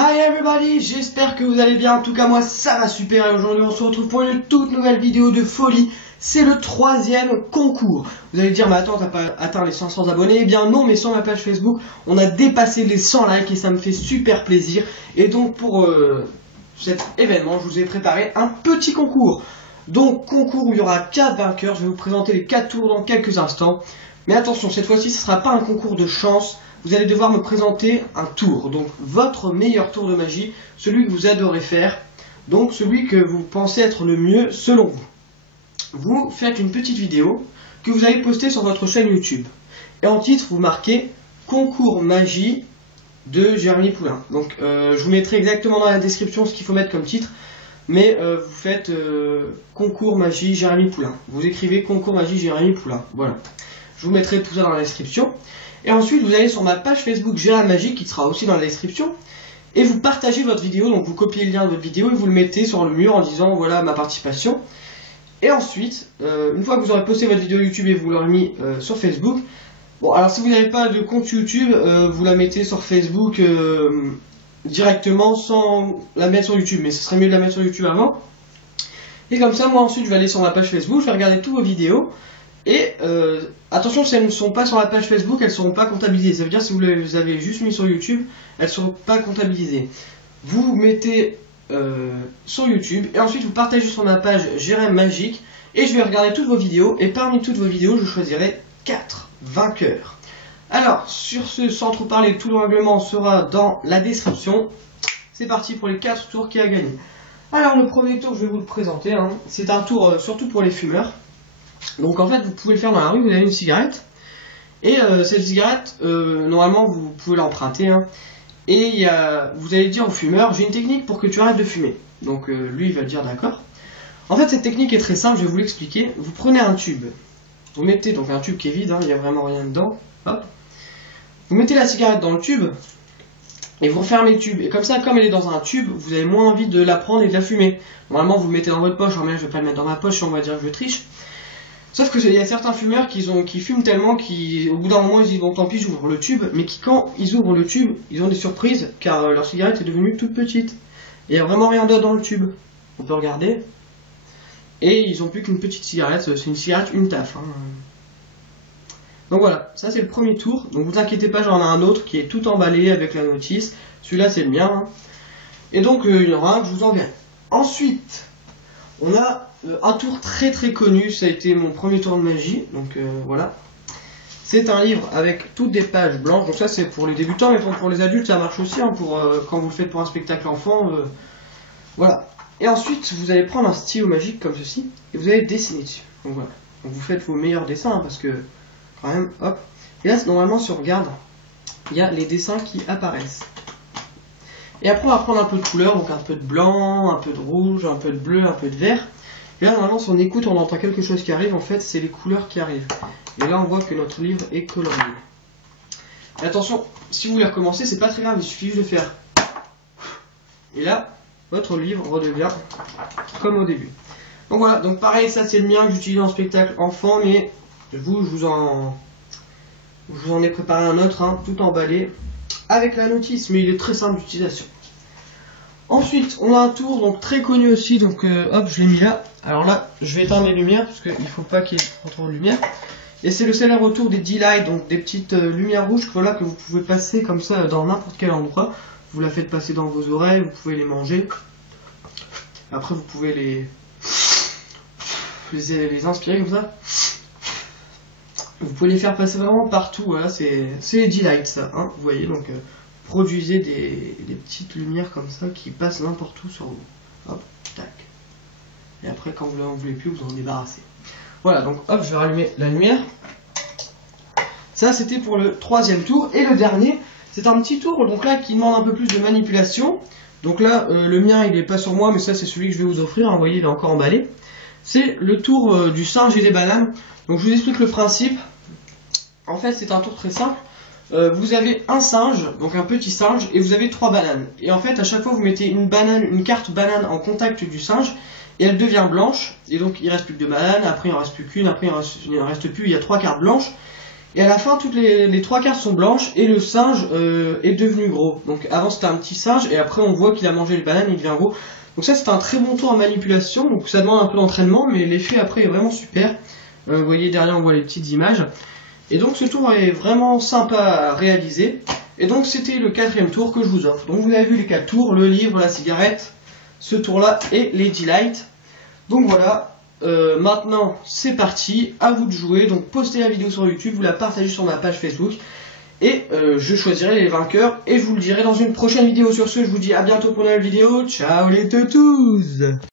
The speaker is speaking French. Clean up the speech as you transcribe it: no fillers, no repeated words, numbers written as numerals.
Hi everybody, j'espère que vous allez bien, en tout cas moi ça va super et aujourd'hui on se retrouve pour une toute nouvelle vidéo de folie. C'est le 3e concours. Vous allez dire mais attends, t'as pas atteint les 500 abonnés? Eh bien non, mais sur ma page Facebook on a dépassé les 100 likes et ça me fait super plaisir. Et donc pour cet événement je vous ai préparé un petit concours. Donc concours où il y aura 4 vainqueurs, je vais vous présenter les 4 tours dans quelques instants. Mais attention, cette fois-ci ce ne sera pas un concours de chance. Vous allez devoir me présenter un tour, donc votre meilleur tour de magie, celui que vous adorez faire, donc celui que vous pensez être le mieux selon vous. Vous faites une petite vidéo que vous allez poster sur votre chaîne YouTube. Et en titre, vous marquez concours magie de Jérémy Poulain. Donc je vous mettrai exactement dans la description ce qu'il faut mettre comme titre, mais vous faites concours magie Jérémy Poulain. Vous écrivez concours magie Jérémy Poulain, voilà. Je vous mettrai tout ça dans la description. Et ensuite, vous allez sur ma page Facebook Jérémy Magie, qui sera aussi dans la description, et vous partagez votre vidéo, donc vous copiez le lien de votre vidéo et vous le mettez sur le mur en disant voilà ma participation. Et ensuite, une fois que vous aurez posté votre vidéo YouTube et vous l'aurez mis sur Facebook, bon alors si vous n'avez pas de compte YouTube, vous la mettez sur Facebook directement sans la mettre sur YouTube, mais ce serait mieux de la mettre sur YouTube avant. Et comme ça, moi ensuite je vais aller sur ma page Facebook, je vais regarder toutes vos vidéos. Et attention, si elles ne sont pas sur la page Facebook, elles ne seront pas comptabilisées. Ça veut dire si vous les avez juste mis sur YouTube, elles ne seront pas comptabilisées. Vous mettez sur YouTube et ensuite vous partagez sur ma page Jérémy Magique et je vais regarder toutes vos vidéos et parmi toutes vos vidéos, je choisirai 4 vainqueurs. Alors, sur ce, sans trop parler, tout le règlement sera dans la description. C'est parti pour les 4 tours qui a gagné. Alors, le premier tour, je vais vous le présenter. Hein. C'est un tour surtout pour les fumeurs. Donc en fait vous pouvez le faire dans la rue, vous avez une cigarette et cette cigarette normalement vous pouvez l'emprunter hein, et vous allez dire au fumeur j'ai une technique pour que tu arrêtes de fumer. Donc lui il va dire d'accord. En fait cette technique est très simple, je vais vous l'expliquer. Vous prenez un tube, vous mettez donc un tube qui est vide, hein, il n'y a vraiment rien dedans, hop. Vous mettez la cigarette dans le tube et vous refermez le tube et comme ça, comme elle est dans un tube, vous avez moins envie de la prendre et de la fumer. Normalement vous le mettez dans votre poche, alors, mais je vais pas le mettre dans ma poche, on va dire que je triche. Sauf que il y a certains fumeurs qui fument tellement qu'au bout d'un moment ils disent bon tant pis j'ouvre le tube, mais qui quand ils ouvrent le tube, ils ont des surprises car leur cigarette est devenue toute petite. Il n'y a vraiment rien d'autre dans le tube. On peut regarder. Et ils ont plus qu'une petite cigarette, c'est une cigarette une taf. Hein. Donc voilà, ça c'est le premier tour. Donc vous inquiétez pas, j'en ai un autre qui est tout emballé avec la notice. Celui-là c'est le mien. Hein. Et donc il y en aura un que je vous enverrai. Ensuite, on a un tour très très connu, ça a été mon premier tour de magie, donc voilà. C'est un livre avec toutes des pages blanches, donc ça c'est pour les débutants, mais pour les adultes ça marche aussi, hein, pour, quand vous le faites pour un spectacle enfant, voilà. Et ensuite vous allez prendre un stylo magique comme ceci, et vous allez dessiner dessus, donc voilà. Donc vous faites vos meilleurs dessins, hein, parce que quand même, hop. Et là normalement si on regarde, il y a les dessins qui apparaissent. Et après on va prendre un peu de couleur, donc un peu de blanc, un peu de rouge, un peu de bleu, un peu de vert. Et là normalement si on écoute on entend quelque chose qui arrive, en fait c'est les couleurs qui arrivent. Et là on voit que notre livre est colorié. Et attention, si vous voulez recommencer c'est pas très grave, il suffit juste de faire. Et là, votre livre redevient comme au début. Donc voilà, donc pareil ça c'est le mien que j'utilise en spectacle enfant, mais vous je vous en ai préparé un autre, hein, tout emballé, avec la notice, mais il est très simple d'utilisation. Ensuite, on a un tour donc très connu aussi, donc hop, je l'ai mis là. Alors là, je vais éteindre les lumières parce qu'il ne faut pas qu'il y ait trop de lumière. Et c'est le célèbre tour des D-Light, donc des petites lumières rouges voilà, que vous pouvez passer comme ça dans n'importe quel endroit. Vous la faites passer dans vos oreilles, vous pouvez les manger. Après, vous pouvez les inspirer comme ça. Vous pouvez les faire passer vraiment partout, voilà, c'est les D-Light ça, hein, vous voyez, donc produisez des petites lumières comme ça qui passent n'importe où sur vous. Hop, tac. Et après quand vous n'en voulez plus, vous en débarrassez. Voilà, donc hop, je vais rallumer la lumière. Ça c'était pour le 3e tour. Et le dernier, c'est un petit tour donc là qui demande un peu plus de manipulation. Donc là, le mien il n'est pas sur moi, mais ça c'est celui que je vais vous offrir, hein, vous voyez, il est encore emballé. C'est le tour du singe et des bananes. Donc je vous explique le principe. En fait c'est un tour très simple. Vous avez un singe, donc un petit singe, et vous avez 3 bananes. Et en fait, à chaque fois, vous mettez une carte banane en contact du singe, et elle devient blanche. Et donc, il ne reste plus que 2 bananes, après il n'en reste plus qu'une, après il n'en reste plus, il y a 3 cartes blanches. Et à la fin, toutes les 3 cartes sont blanches et le singe est devenu gros. Donc avant c'était un petit singe et après on voit qu'il a mangé les bananes, il devient gros. Donc ça c'est un très bon tour en manipulation, donc ça demande un peu d'entraînement, mais l'effet après est vraiment super. Vous voyez derrière on voit les petites images. Et donc ce tour est vraiment sympa à réaliser. Et donc c'était le 4e tour que je vous offre. Donc vous avez vu les 4 tours, le livre, la cigarette, ce tour là et Lady Light. Donc voilà, maintenant c'est parti, à vous de jouer. Donc postez la vidéo sur YouTube, vous la partagez sur ma page Facebook. Et je choisirai les vainqueurs et je vous le dirai dans une prochaine vidéo. Sur ce, je vous dis à bientôt pour une nouvelle vidéo. Ciao les toutous!